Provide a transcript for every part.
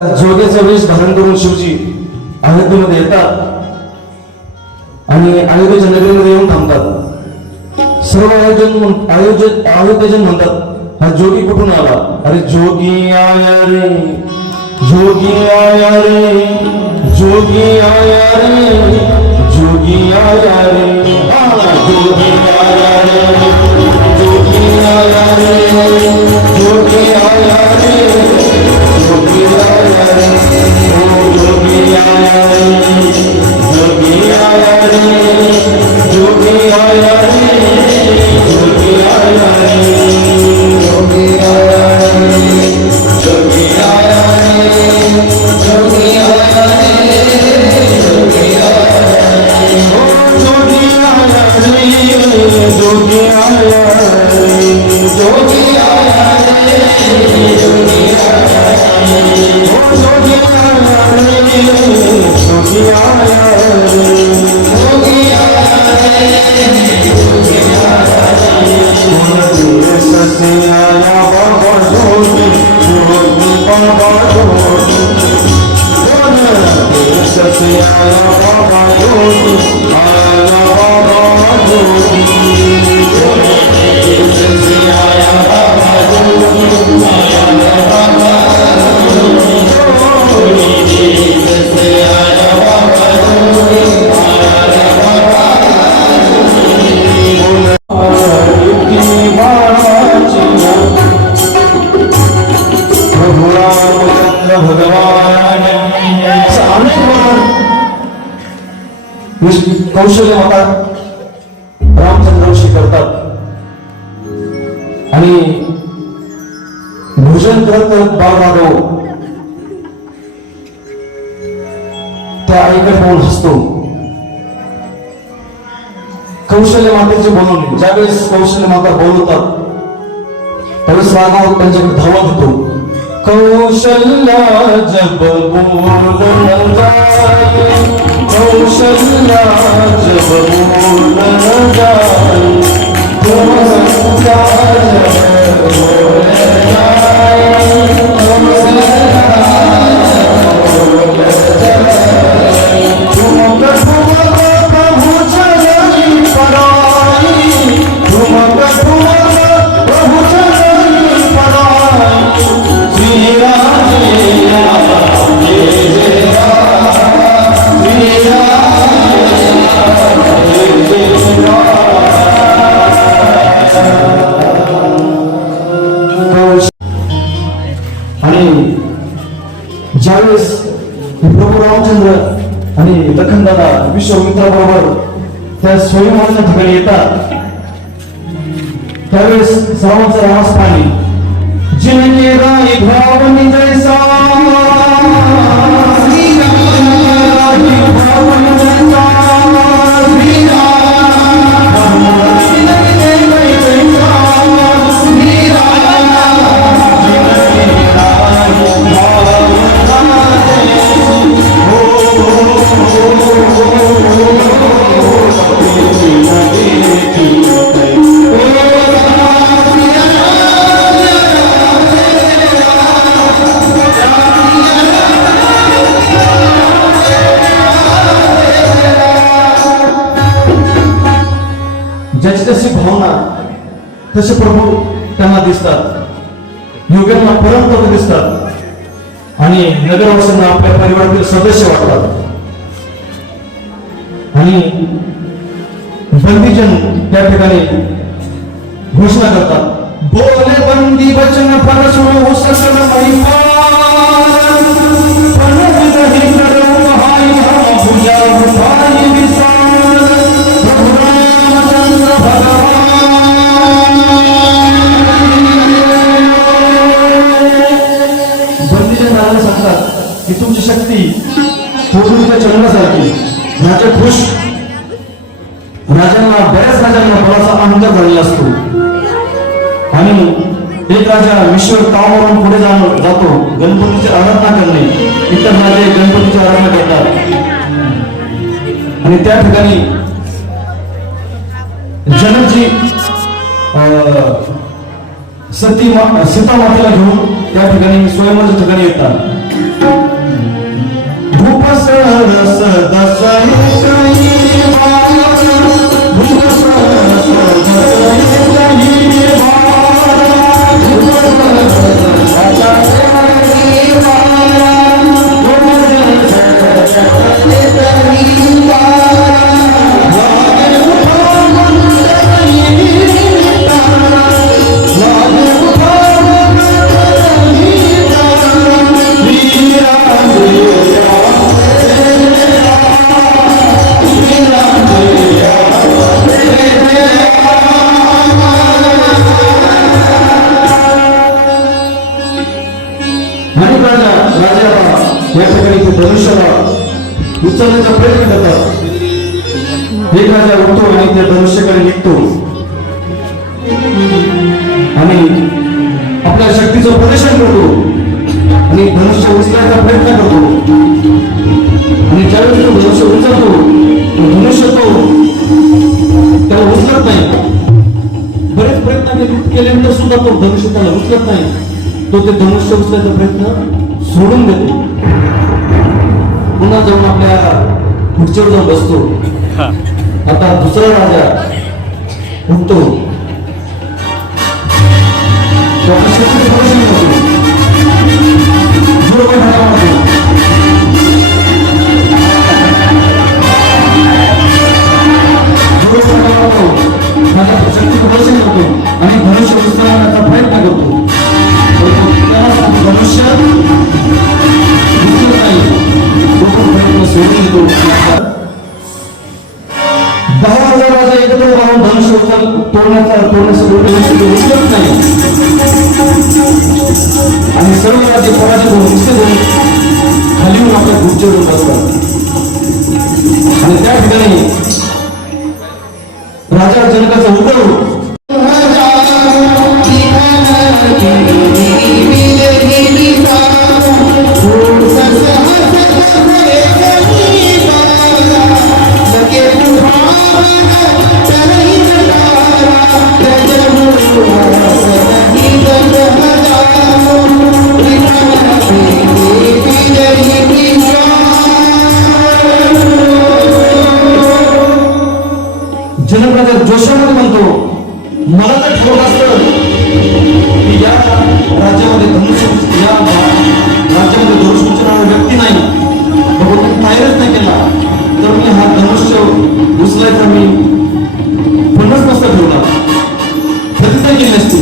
जोगेचा वेश धारण करून शिवजी अयोध्येमध्ये येतात आणि अयोध्येच्या नगरीमध्ये येऊन थांबतात. सर्व अयोध्येजन म्हणतात, हा जोगी कुठून आला? अरे जोगी आया रे, जोगी आया रे, जोगी आया रे, जोगी आया रे, जोगी आया रे, जोगी आया रे, जोगी आया रे, जोगी आया रे, जोगी आया रे, जोगी आया रे, जोगी आया रे, जोगी आया रे, जोगी आया रे, जोगी आया रे, जोगी आया रे, जोगी आया रे, ओ जोगी आया रे, जोगी आया रे, जोगी आया रे, जोगी आया रे, ओ जोगी आया रे, जोगी आया रे, जोगी आया रे, जोगी आया रे, कोण देश से आया बाबा जोगी, जोगी बाबा जोगी, कोण देश से आया बाबा जोगी, आया बाबा जोगी, कोण देश से आया बाबा जोगी, आया बाबा जोगी, कोण देश से आया बाबा जोगी, आया बाबा जोगी, की बाळाची प्रभु रामचंद्र भगवान कौशल्य माता रामचंद्रांशी करतात आणि भोजन करत बाळमाधव त्या आईकडे पाहून हसतो. कौशल्य मातेचे बोलवणे, ज्यावेळेस कौशल्य माता बोलवतात त्यावेळेस राघव त्यांच्याकडे धावत होतो. कौशल्या जब बोलन जाए, कौशल्या जब बोलन जाए, कौशल्या जब बोलन जाए, कौशल्या तुम प्रभु चरणी पराई, तुम प्रभु चरणी पराई, श्री राम जय राम जय जय राम, श्री राम जय जय राम. आणि ज्यावेळेस प्रभू रामचंद्र आणि लखनदादा विश्वामित्राबरोबर त्या स्वयंवराच्या ठिकाणी येतात त्यावेळेस सर्वांचा रास पाणी, जिनके राई भावनी जैसा, ज्याची तशी भावना तसे प्रभू त्यांना दिसतात, योग्यांना परमपद दिसतात आणि नगरवासीयांना आपल्या परिवारातील सदस्य वाटतात. आणि बंदीजन त्या ठिकाणी घोषणा करतात, बोले बंदी वचन फल सुनो सकल महिमान, फल विदहि करो हाय हम भुजा उठाई विशाल, प्रभु रामचंद्र भगवान. बंदीजन राजाला सांगतात की तुमची शक्ती पोटुरीच्या चंद्रासारखी. राजा खुश, राजांना बऱ्याच राजांना बळाचा अहंकार झालेला असतो आणि एक राजा विश्व कामावरून पुढे जातो गणपतीची आराधना करणे, इतर राजे गणपतीची आराधना करतात आणि त्या ठिकाणी जनकजी सीता मातेला घेऊन त्या ठिकाणी स्वयंवराच्या ठिकाणी येतात. या ठिकाणी ते धनुष्याला उचलण्याचा प्रयत्न करतात. एक राजा उठतो आणि त्या धनुष्याकडे निघतो आणि आपल्या शक्तीचं प्रदर्शन करतो आणि धनुष्य उचलायचा प्रयत्न करतो. आणि ज्यावेळेस तो धनुष्य उचलतो, धनुष्य तो त्याला उचलत नाही. बरेच प्रयत्न केल्यानंतर सुद्धा तो धनुष्य त्याला उचलत नाही. तो ते धनुष्य उचलायचा प्रयत्न सोडून देतो. पुन्हा जाऊन आपल्या खुर्चीवर जाऊन बसतो. आता दुसरा राजा उठतो. शक्ती प्रदर्शन करतो आणि धनुष्य उचलण्याचा प्रयत्न करतो. धनुष्य उचलत नाही. तो प्रयत्न सोडून देतो. 10,000 राजा एकत्र राहून धनुष्य तोडण्यासाठी उचलत नाही आणि सर्व राज्य पराजित होऊन मुक्त खाली होऊन आपल्या खुर्चीवर बसतात. आणि त्या ठिकाणी राजा जनकाचा उदय जनकाच्या जोशामध्ये म्हणतो, मला तर ठरवलं असतं की या राज्यामध्ये धनुष्य या राज्यामध्ये धनुष्य उचलणारा व्यक्ती नाही, भगवंताने तयारच नाही केला, तर मी हा धनुष्य उचलायचा मी पुन्हाच नसता ठेवला, कधीच नाही केली असती.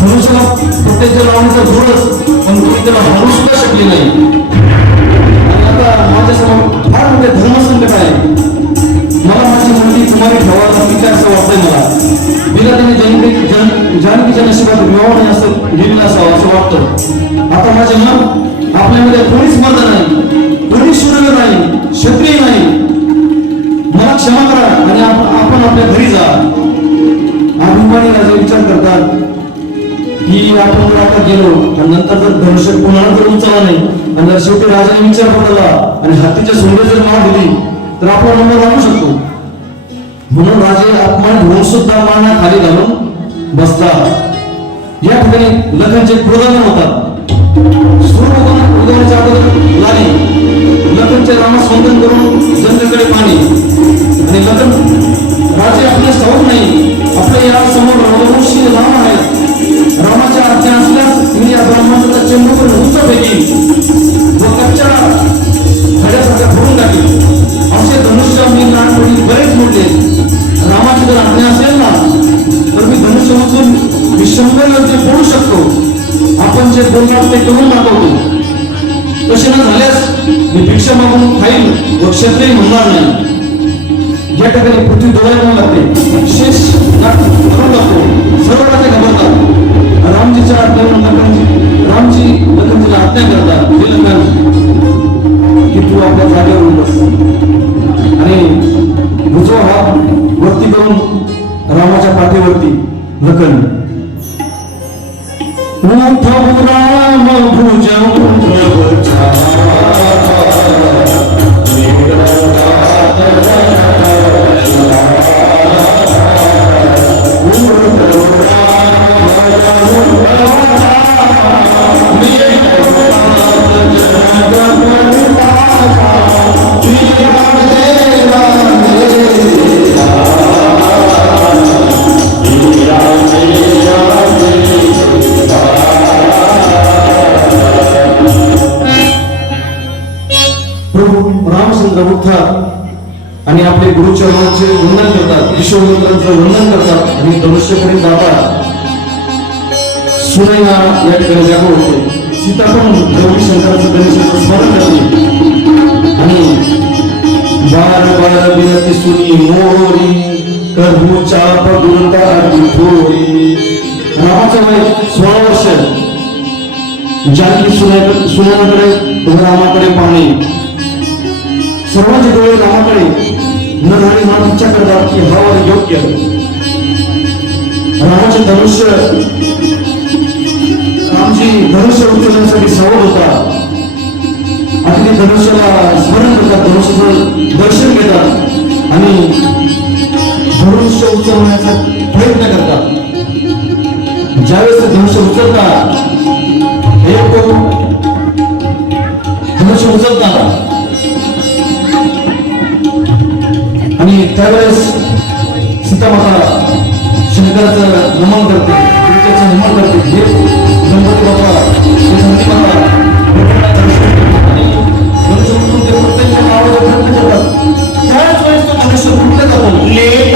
धनुष्याला प्रत्येक लावण्याचा जोरच, पण तुम्ही त्याला हरवू सुद्धा शकले नाही. आणि आता माझ्यासमोर फार मोठे धर्मसंकट आहे. मला माझी मुलगी कुमारी ठेवायला तिथे असं वाटतंय. मला बिना त्याने जानकीच्या नशिबात विवाह नाही असं लिहिलं असावं असं वाटतं. आता माझे मन आपल्यामध्ये कोणीच मर्द नाही, कोणीच शूर नाही, क्षत्रिय नाही. मला क्षमा करा आणि आपण आपल्या घरी जा. अभिमानी राजा विचार करतात की आपण जर आता गेलो आणि नंतर जर धनुष्य पुन्हा जर उचलला नाही आणि जर शेवटी राजाने विचार पडला आणि हत्तीच्या सोंडे जर मार दिली तर आपला नंबर लागू शकतो. म्हणून राजे अपमान होऊन सुद्धा माना खाली घालून बसतात. या ठिकाणी लखनचे क्रोधाने होतात. सूर्य उगवण्याच्या अगोदर लाली लखनचे रामास वंदन करून जनतेकडे पाणी आणि लखन राजे आपले ठाऊक नाही, आपल्या या समोर रघुवंशी राम आहेत. रामाच्या आज्ञा असल्यास मी या ब्रह्माचा चेंडू उंच फेकीन व कच्च्या खड्यासारख्या फोडून टाकेल. असे धनुष्य मी लहानपणी बरेच मोठे. रामाची जर आज्ञा असेल ना तर मी धनुष्य उचलून मी 100 योजना फोडू शकतो. आपण जे बोलणार ते करून दाखवतो. तसे न झाल्यास मी भिक्षा मागून खाईल व क्षत्रिय म्हणणार नाही. या ठिकाणी पृथ्वी डोळ्याला लागते, शेष करून लागतो. सर्व राजे घाबरतात. रामजीच्या आज्ञेवरून रामजी लखनजीला आज्ञा करतात, हे लखन की तू आपल्या जागेवर बस. आणि उजवा हात वरती करून रामाच्या पाठीवरती लखन राम भुज रामचंद्र उठतात आणि आपले गुरुचरणांचे वंदन करतात, विश्वमित्रांचं वंदन करतात आणि धनुष्यकडे जातात. सुनैना या ठिकाणी व्याकुळ होते. सीता पण गौरी शंकराचं गणेशाचं स्मरण करते आणि बार बार बिनती सुनी मोरी करहू चाप गुरुता थोरी. रामाचं वय 16 वर्ष. जानकी सूर्याकडे रामाकडे पाहणे, सर्वांचे डोळे रामाकडे नर आणि मान इच्छा करतात की हा वर योग्य. रामाचे धनुष्य, रामजी धनुष्य उचलण्यासाठी सवड होता आणि ते धनुष्याला स्मरण करतात, धनुष्याचं दर्शन घेतात आणि धनुष्य उचलण्याचा प्रयत्न करतात. ज्यावेळेस ते धनुष्य उचलतात, हे धनुष्य उचलतात आणि त्यावेळेस सीतामाता शंकराचं नमन करते, दुर्गेचं नमन करते. हे गणपती बाप्पा, हे धरती माता आणि धनुष्य उचलून ते प्रत्येक नावाचा प्रयत्न करतात. त्याच वेळेस तो धनुष्य फुटले जातो. लेट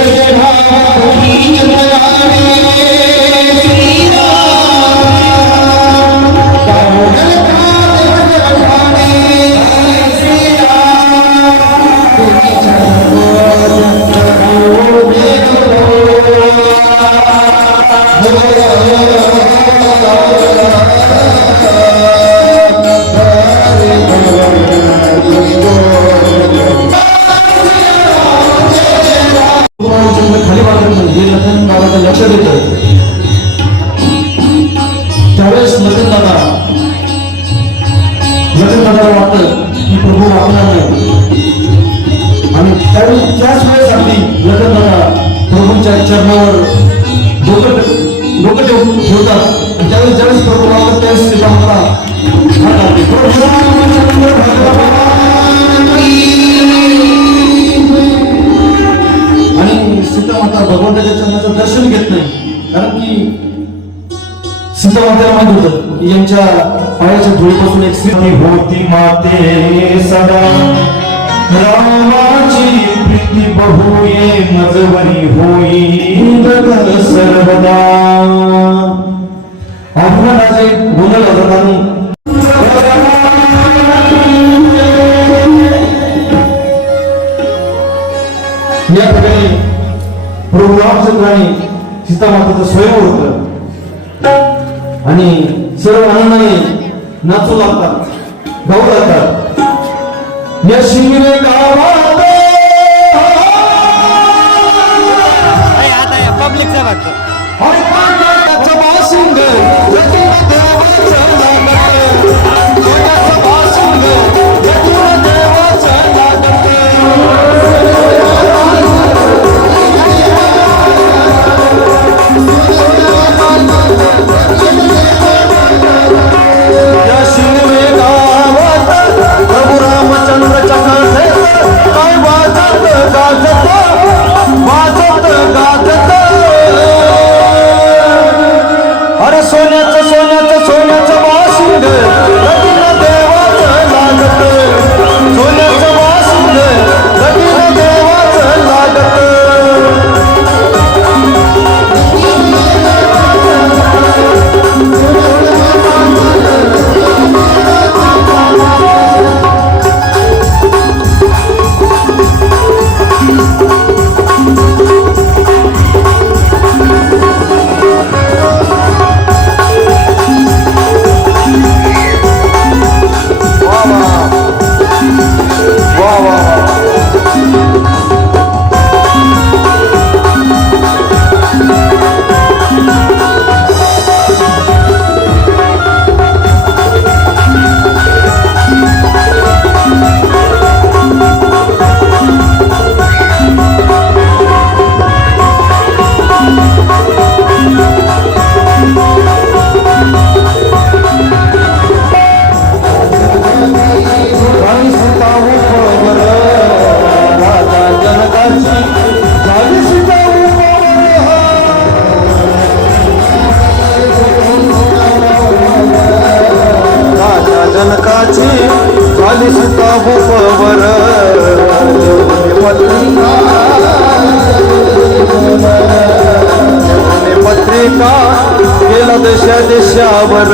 खाली वाटत नाही, हे लखन बाबाचं लक्ष देतं. त्यावेळेस लखन दादाला वाटतं की प्रभू वागणार नाही आणि त्यावेळी त्याच वेळेस अगदी लखन दादा प्रभूंच्या चरणावर डोकं ठेवतात आणि त्यावेळेस ज्यावेळेस प्रभू वागतात त्यावेळेस सीतामाता हात घालते. आणि सीतामाता भगवंताच्या चरणाचं दर्शन घेत नाही, कारण की सीतामातेला माहित होतं की यांच्या पायाच्या धुळीपासून एक स्त्री होती माते सदा. रामाची प्रीती बहुये मजवरी होई सर्वदा. आव्हानाचे गुणल होतात या ठिकाणी प्रभू रामचंद्र आणि सीतामातेचं स्वयंवर होतं आणि सर्व आनंदाने नाचू लागतात, गाऊ लागतात. या शिंगरे गावात पब्लिकचा वाटतं पत्रिका गेला देशा देशावर